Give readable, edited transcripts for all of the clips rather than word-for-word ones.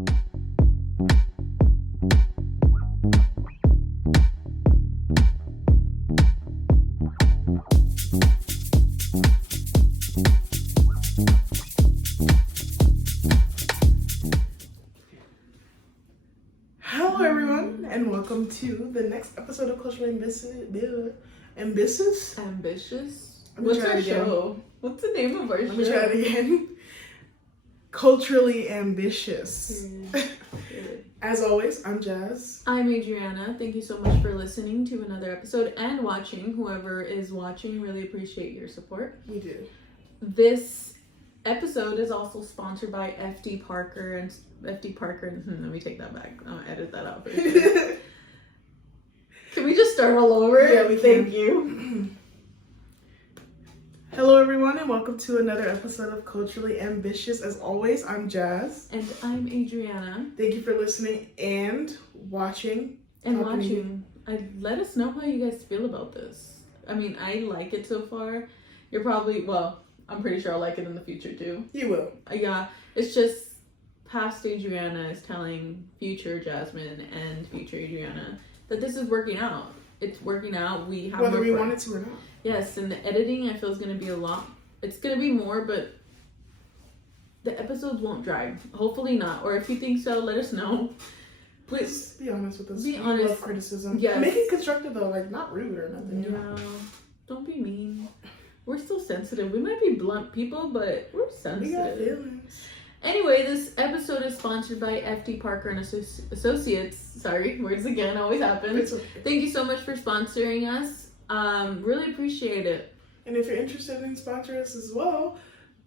Hello everyone, and welcome to the next episode of Culturally Ambitious. What's our show? What's the name of our show? Let me try it again. Culturally Ambitious. As always, I'm Jazz. I'm Adriana. Thank you so much for listening to another episode and watching. Whoever is watching, really appreciate your support. We do. This episode is also sponsored by FD Parker and let me take that back. I'll edit that out for sure. Can we just start all over? Yeah, we can. Thank you. Hello everyone, and welcome to another episode of Culturally Ambitious. As always, I'm Jazz. And I'm Adriana. Thank you for listening and watching. Let us know how you guys feel about this. I mean, I like it so far. You're probably, I'm pretty sure I'll like it in the future too. You will. Yeah, it's just past Adriana is telling future Jazmin and future Adriana that this is working out. It's working out. We have whether we want it to or not. Yes, and the editing I feel is going to be a lot. It's going to be more, but the episodes won't drag. Hopefully not. Or if you think so, let us know. Please be honest with us. Be honest. Love criticism. Yes. Make it constructive though, like not rude or nothing. Yeah. Don't be mean. We're still sensitive. We might be blunt people, but we're sensitive. We got feelings. Anyway, this episode is sponsored by FD Parker and Associates. Sorry, words again, always happens. Okay. Thank you so much for sponsoring us. Really appreciate it. And if you're interested in sponsoring us as well,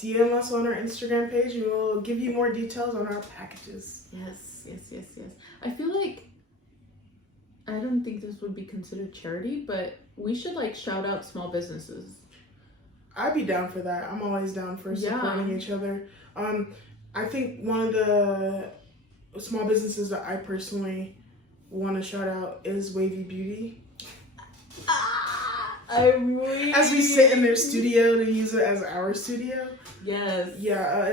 DM us on our Instagram page and we'll give you more details on our packages. Yes. I feel like, I don't think this would be considered charity, but we should shout out small businesses. I'd be down for that. I'm always down for supporting each other. I think one of the small businesses that I personally want to shout out is Wavy Beauty. As we sit in their studio to use it as our studio. Yes. Yeah,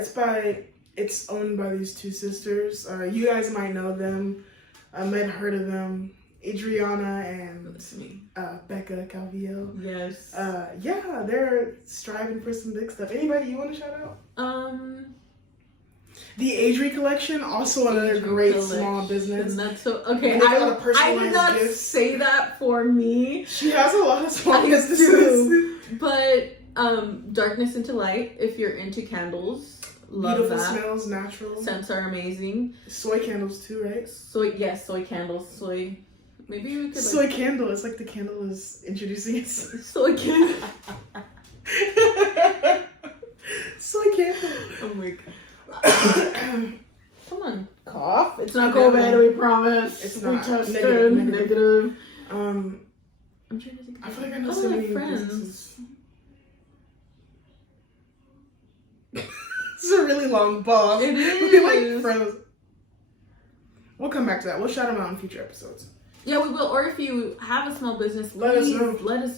it's owned by these two sisters. You guys might know them. I might have heard of them. Adriana and Becca Calvillo. Yes. Yeah, they're striving for some big stuff. Anybody you want to shout out? The Adri Collection, also another great small business. And that's so okay. I did not say that for me. She has a lot of small businesses. But Darkness into Light, if you're into candles, love Beautiful that. Smells, natural. Scents are amazing. Soy candles too, right? Soy candles. Soy. Maybe we could soy candle. It's like the candle is introducing itself. Soy candle. Soy candle. Oh my god. Come on, cough. It's not COVID, we promise. It's we not. tested. Negative. I'm trying to think. I feel like I know so many friends. This is a really long pause. It We is. froze. We'll come back to that. We'll shout them out in future episodes. Yeah, we will. Or if you have a small business, let us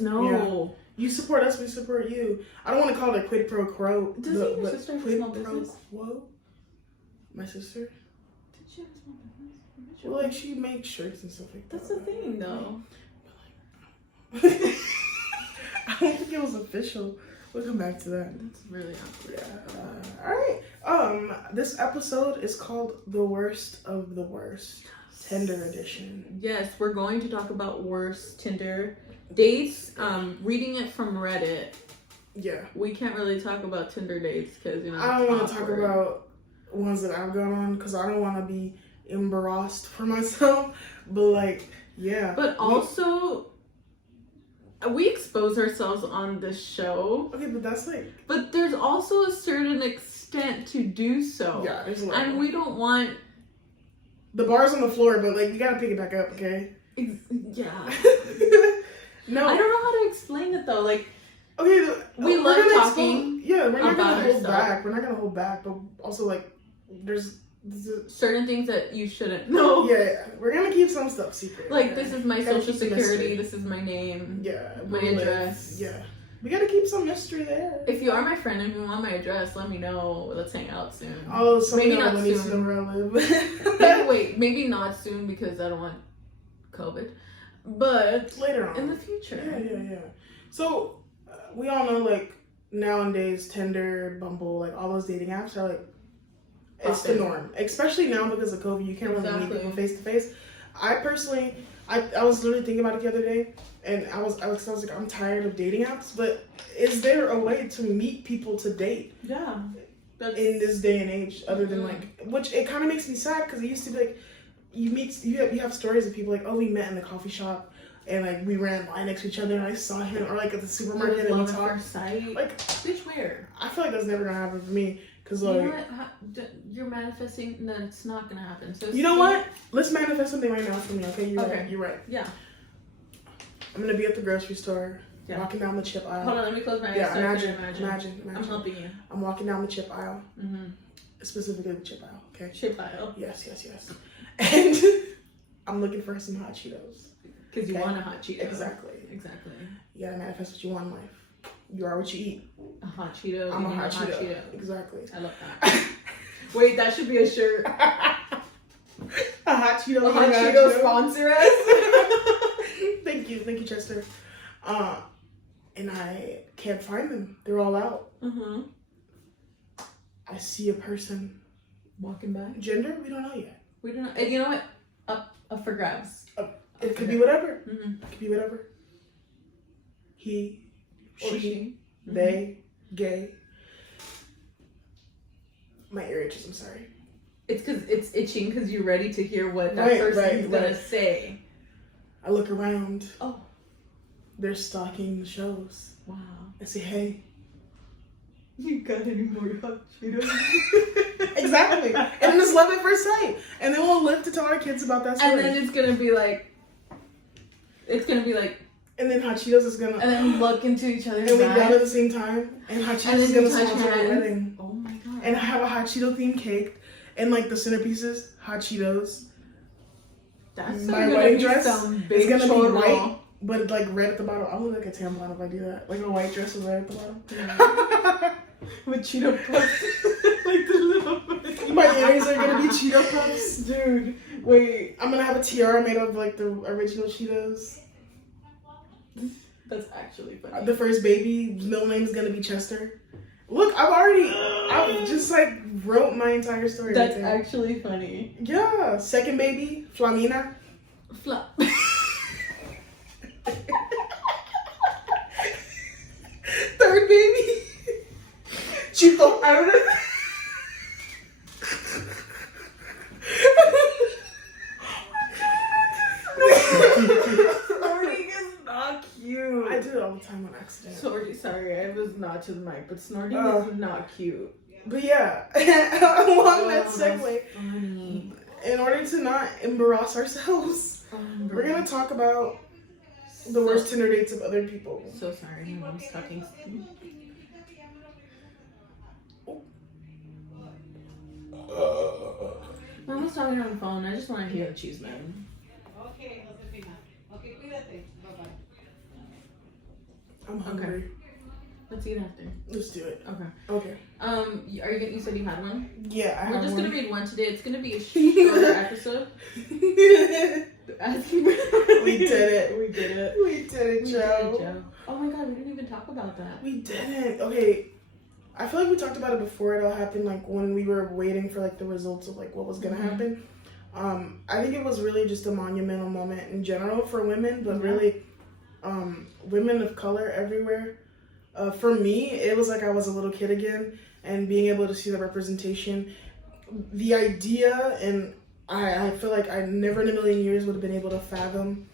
know. Yeah. You support us, we support you. I don't want to call it a quid pro quo. Doesn't your sister have a small business? Quo? My sister? Did she have a small business? Well, she makes shirts and stuff like that. That's the thing, though. I don't think it was official. We'll come back to that. That's really awkward. Yeah. Alright. This episode is called The Worst of the Worst. Tinder edition. Yes, we're going to talk about worst Tinder dates. Reading it from Reddit. Yeah. We can't really talk about Tinder dates because, I don't want to talk about ones that I've gone on because I don't want to be embarrassed for myself. But yeah. But also, we expose ourselves on this show. Okay, but that's But there's also a certain extent to do so. Yeah, there's a lot. And we don't want. The bar's on the floor, but you gotta pick it back up, okay? Yeah. No. I don't know how to explain it though. Okay, we love talking. We're not gonna hold ourselves. back. We're not gonna hold back, but also there's certain things that you shouldn't know. Yeah, we're gonna keep some stuff secret. This is my social security. This is my name. Yeah, my address. Yeah. We gotta keep some mystery there. If you are my friend and you want my address, let me know. Let's hang out soon. Oh, so maybe not soon. To know where I live. Maybe not soon because I don't want COVID. But later on. In the future. Yeah. So, we all know, like, nowadays, Tinder, Bumble, like, all those dating apps are, like, it's the norm. Especially now because of COVID, you can't really meet people face to face. I personally, I was literally thinking about it the other day, and I was like, I'm tired of dating apps, but is there a way to meet people to date? Yeah. In this day and age, other than, like, which it kind of makes me sad because it used to be, like, you have stories of people like, oh, we met in the coffee shop and like we ran line next to each other and I saw him, or like at the supermarket and we talked. Like, bitch, where? I feel like that's never gonna happen for me because like, you know what? You're manifesting that it's not gonna happen. So you know what? Let's manifest something right now for me. Okay, you're right. Yeah. I'm gonna be at the grocery store, walking down the chip aisle. Hold on, let me close my eyes. Yeah, imagine. I'm helping you. I'm walking down the chip aisle. Specifically the chip aisle. Okay. Chip aisle. Yes. And I'm looking for some hot Cheetos. Because you want a hot Cheeto. Exactly. You gotta manifest what you want in life. You are what you eat. A hot Cheeto. I'm a hot Cheeto. Exactly. I love that. Wait, that should be a shirt. A hot Cheeto. A hot Cheeto sponsor us. Thank you, Chester. And I can't find them. They're all out. I see a person walking by. Gender? We don't know yet. We don't know. You know what? Up for grabs. It could be whatever. It could be whatever. He, she, they, gay. My ear itches, I'm sorry. It's because it's itching because you're ready to hear what that person's gonna say. I look around. Oh. They're stalking the shows. Wow. I say, hey. You got any more hot Cheetos? Exactly. And it's love at first sight. And then we'll live to tell our kids about that story. And then it's gonna be like. And then Hot Cheetos is gonna. And then look into each other's eyes. And we grab at the same time. And Hot Cheetos is gonna sponsor our wedding. Oh my god. And have a Hot Cheeto themed cake. And like the centerpieces, Hot Cheetos. That's my wedding dress is gonna be white, but like red at the bottom. I'll look like a tampon if I do that. Like a white dress with red at the bottom. Yeah. With Cheeto puffs. Like the little. My earrings are gonna be Cheeto puffs. Dude, wait. I'm gonna have a tiara made of like the original Cheetos. That's actually funny. The first baby, middle name is gonna be Chester. Look, I've just like wrote my entire story. That's actually funny. Yeah. Second baby, Flamina. Third baby, Chico. I don't know. Snorting is not cute. I do it all the time on accident. Sorry, I was not to the mic, but snorting is not cute. But yeah, along that segue, in order to not embarrass ourselves, we're gonna talk about the worst Tinder dates of other people. So sorry, my mom's talking. Mom was talking on the phone. I just want to hear the Jazmin. Okay, Josefina. Okay, cuídate. Bye-bye. I'm hungry. Okay. Let's eat after. Let's do it. Okay. You said you had one? Yeah, I have one. We're just gonna read one today. It's gonna be a shorter episode. We did it, Joe. Oh my god, we didn't even talk about that. We didn't. Okay. I feel like we talked about it before it all happened, like when we were waiting for like the results of like what was gonna happen. I think it was really just a monumental moment in general for women, but really women of color everywhere. For me, it was like I was a little kid again, and being able to see the representation, the idea, and I feel like I never in a million years would have been able to fathom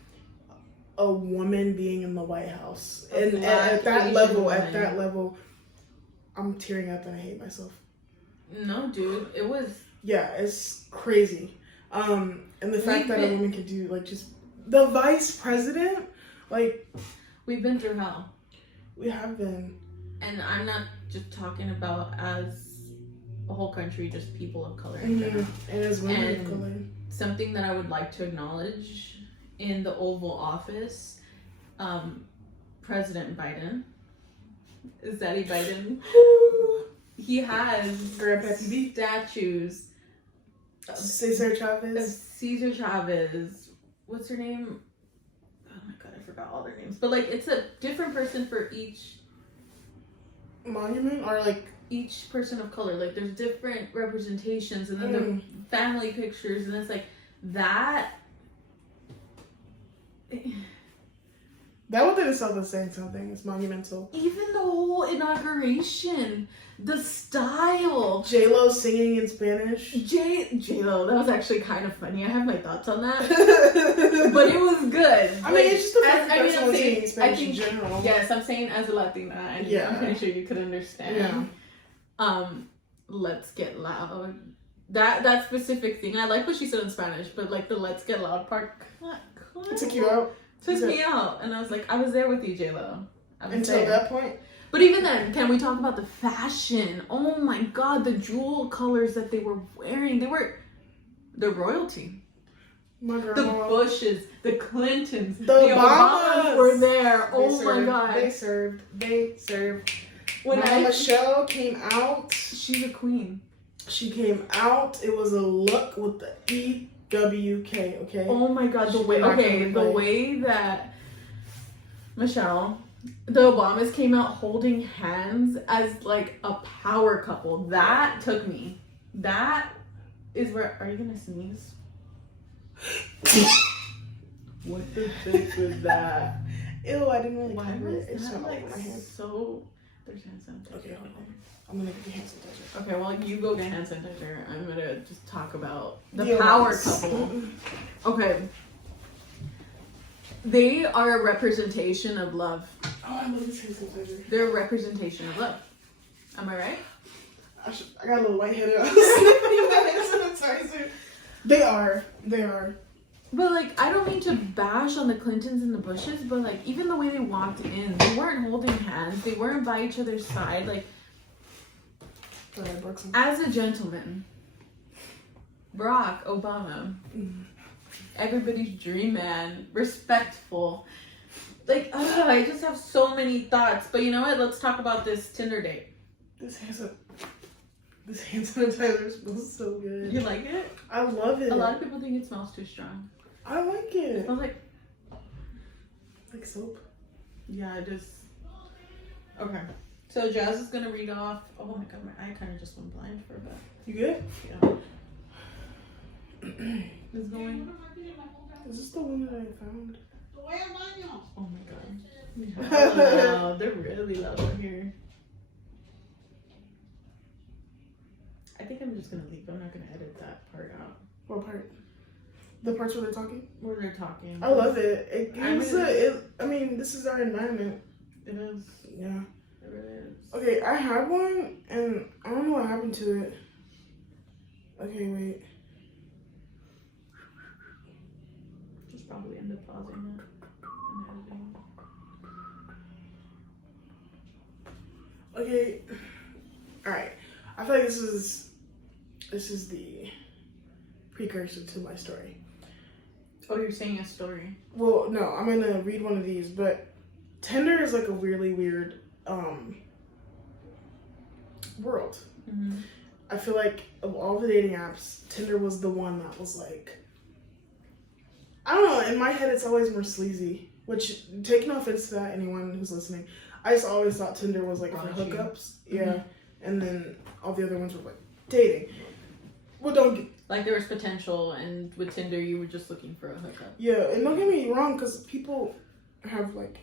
a woman being in the White House. And at that level, I'm tearing up and I hate myself. No, dude, it was... Yeah, it's crazy. And the fact that a woman could do, like, just the vice president, like... We've been through hell. We have been. And I'm not just talking about as a whole country, just people of color in general. And as women of color. Something that I would like to acknowledge in the Oval Office, President Biden Zaddy Biden. He has Grandpa PB. statues Cesar of Chavez. Cesar Chavez. What's her name? Oh my god, I forgot all their names. But like, it's a different person for each Monument, or like each person of color. Like, there's different representations, and then the family pictures, and it's like that. that within itself is saying something. It's monumental. Even the whole inauguration, the style. J-Lo singing in Spanish. J-Lo, that was actually kind of funny. I have my thoughts on that. But it was good. I mean, it's just the fact that I'm someone saying, singing in Spanish in general. Yes, I'm saying as a Latina, and Yeah. I'm pretty sure you could understand. Yeah. Let's Get Loud. That specific thing. I like what she said in Spanish, but like the Let's Get Loud part It took you out? took me out. And I was like, I was there with you, J-Lo. Until that point? But even then, can we talk about the fashion? Oh my god, the jewel colors that they were wearing. They were the royalty. My girl. The Bushes, the Clintons, The the Obamas Obamas were there. Oh my god. They served. When Michelle came out, she's a queen. she came out. It was a look with the EWK, okay? Oh my god, She did not come to the play. way that Michelle, the Obamas came out holding hands as like a power couple. That took me. That is where. Are you gonna sneeze? What the fuck was that? Ew, I didn't really Why cover was it. It's that not like like my hand. so? There's hand sanitizer. Okay, hold on. I'm gonna get the hand sanitizer. Okay, well, you go get hand sanitizer. I'm gonna just talk about the Yeah. power couple. Okay. They are a representation of love. Oh, I love this hand sanitizer. They're a representation of love. Am I right? I got a little lightheaded. I was sniffing that hand sanitizer. They are. But like, I don't mean to bash on the Clintons and the Bushes, but like, even the way they walked in, they weren't holding hands. They weren't by each other's side. Like, as a gentleman, Barack Obama, everybody's dream man, respectful. Like, I just have so many thoughts. But you know what? Let's talk about this Tinder date. This hand sanitizer smells so good. You like it? I love it. A lot of people think it smells too strong. I like It it. smells like soap. Yeah, it is. Okay. So Jazz is gonna read off. Oh my god, my eye kind of just went blind for a bit. You good? Yeah. It's going. Is this the one that I found? Oh my god. Hella loud. They're really loud over here. I think I'm just gonna leave. I'm not gonna edit that part out. What part? The parts where they're talking? Where they're talking. I love it. It gives I mean, this is our environment. It is. Yeah. It really is. Okay, I had one and I don't know what happened to it. Okay, wait. Just probably end up pausing it and editing. Okay. Alright. I feel like this is the precursor to my story. Oh, you're saying a story. Well, no, I'm gonna read one of these, but Tinder is like a really weird world. Mm-hmm. I feel like of all the dating apps, Tinder was the one that was like, I don't know, in my head it's always more sleazy, which, take no offense to that, anyone who's listening, I just always thought Tinder was like for hookups. Yeah. Mm-hmm. And then all the other ones were like dating. Well, don't get, Like there was potential, and with Tinder you were just looking for a hookup. yeah, and don't get me wrong, because people have like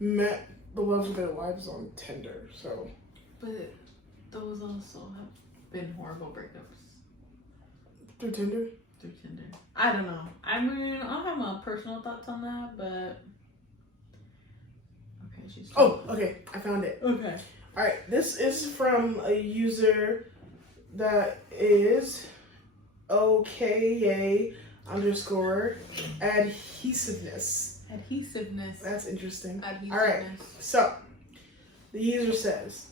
met the loves of their lives on Tinder, so. But those also have been horrible breakups Through Tinder? through Tinder. I don't know. I mean, I don't have my personal thoughts on that, but okay, she's. Oh, okay, I found it. Okay. Alright, this is from a user that is OKA _ adhesiveness. Adhesiveness. That's interesting. Adhesiveness. Alright, so the user says,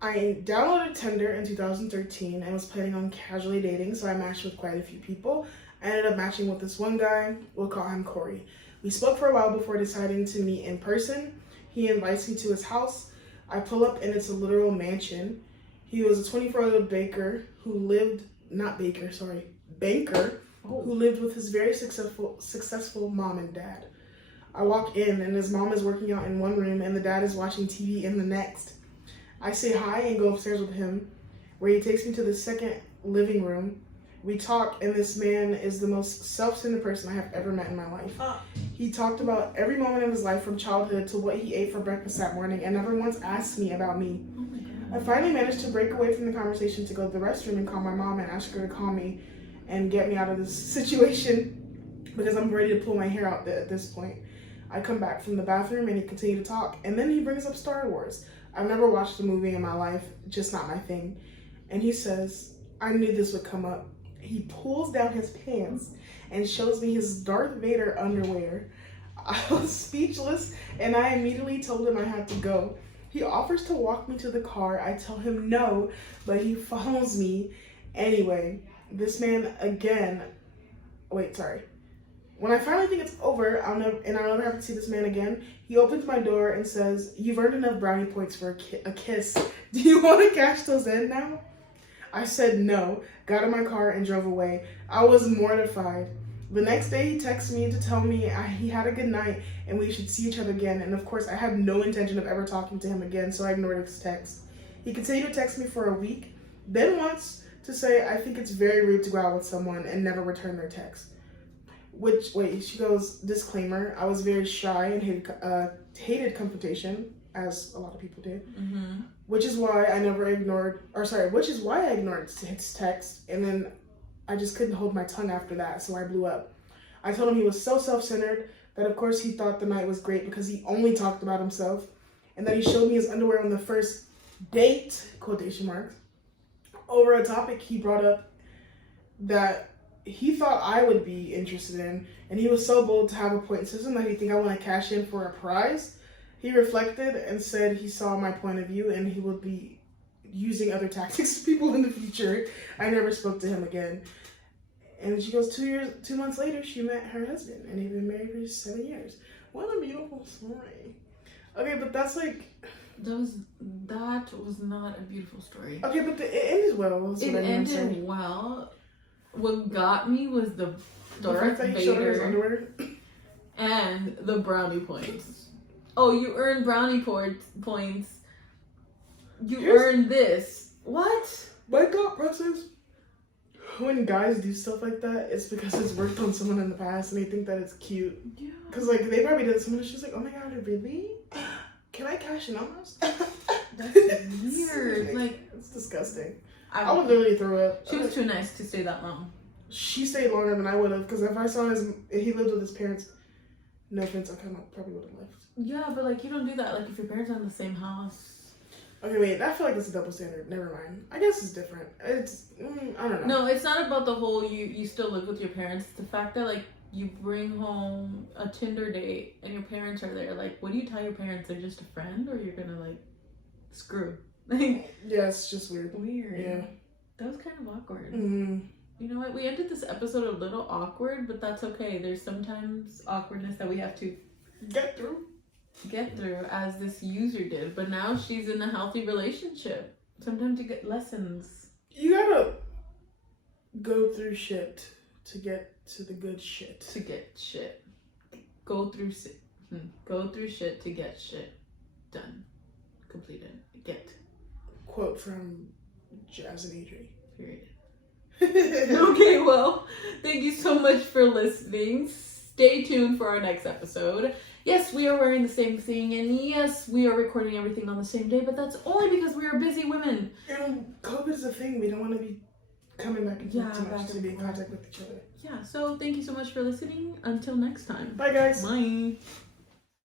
I downloaded Tinder in 2013 and was planning on casually dating, so I matched with quite a few people. I ended up matching with this one guy. We'll call him Corey. We spoke for a while before deciding to meet in person. He invites me to his house. I pull up and it's a literal mansion. He was a 24-year-old banker who lived with his very successful mom and dad. I walk in and his mom is working out in one room and the dad is watching TV in the next. I say hi and go upstairs with him, where he takes me to the second living room. We talk, and this man is the most self-centered person I have ever met in my life. He talked about every moment of his life from childhood to what he ate for breakfast that morning and never once asked me about me. Oh my God. I finally managed to break away from the conversation to go to the restroom and call my mom and ask her to call me and get me out of this situation because I'm ready to pull my hair out at this point. I come back from the bathroom and he continued to talk, and then he brings up Star Wars. I've never watched a movie in my life, just not my thing. And he says, I knew this would come up. He pulls down his pants and shows me his Darth Vader underwear. I was speechless and I immediately told him I had to go. He offers to walk me to the car. I tell him no, but he follows me anyway. This man again. When I finally think it's over, I'll never have to see this man again, he opens my door and says, "You've earned enough brownie points for a kiss. Do you want to cash those in now?" I said no, got in my car and drove away. I was mortified. The next day he texted me to tell me he had a good night and we should see each other again. And of course I had no intention of ever talking to him again, so I ignored his text. He continued to text me for a week, then once to say I think it's very rude to go out with someone and never return their text. She goes, disclaimer, I was very shy and hated confrontation, as a lot of people did. Mm-hmm. Which is why I ignored his text, and then I just couldn't hold my tongue after that, so I blew up. I told him he was so self-centered that of course he thought the night was great because he only talked about himself, and that he showed me his underwear on the first date, quotation marks, over a topic he brought up that he thought I would be interested in, and he was so bold to have a point system that he think I want to cash in for a prize. He reflected and said he saw my point of view and he would be using other tactics to people in the future. I never spoke to him again. And she goes, 2 months later, she met her husband and they've been married for 7 years. What a beautiful story. Okay, but that's like... That was not a beautiful story. Okay, but it ended well. It ended well. What got me was the Darth Vader and the brownie points. Oh, you earned brownie points. You earned this. What? My thought process, when guys do stuff like that, it's because it's worked on someone in the past and they think that it's cute. Yeah. Because, like, they probably did something and she's like, oh my god, really? Can I cash in on this? That's weird. Like, it's disgusting. I would literally throw up. She was too nice to stay that long. She stayed longer than I would have, because if I saw he lived with his parents, no offense, I probably would have left. Yeah, but like you don't do that. Like if your parents are in the same house. Okay, wait. I feel like that's a double standard. Never mind. I guess it's different. It's I don't know. No, it's not about the whole you still live with your parents. It's the fact that like you bring home a Tinder date and your parents are there. Like, what do you tell your parents? They're just a friend, or you're gonna like screw? Like, yeah, it's just weird. Weird. Yeah. That was kind of awkward. Mm-hmm. You know what? We ended this episode a little awkward, but that's okay. There's sometimes awkwardness that we have to get through as this user did. But now she's in a healthy relationship. Sometimes you get lessons. You gotta go through shit to get to the good shit. To get shit. Go through shit to get shit done. Completed. Get. Quote from Jazmin. Period. Okay, well, thank you so much for listening. Stay tuned for our next episode. Yes, we are wearing the same thing, and yes, we are recording everything on the same day, but that's only because we are busy women. And COVID is a thing. We don't want to be coming back and forth too much to be in contact with each other. Yeah, so thank you so much for listening. Until next time. Bye, guys. Bye.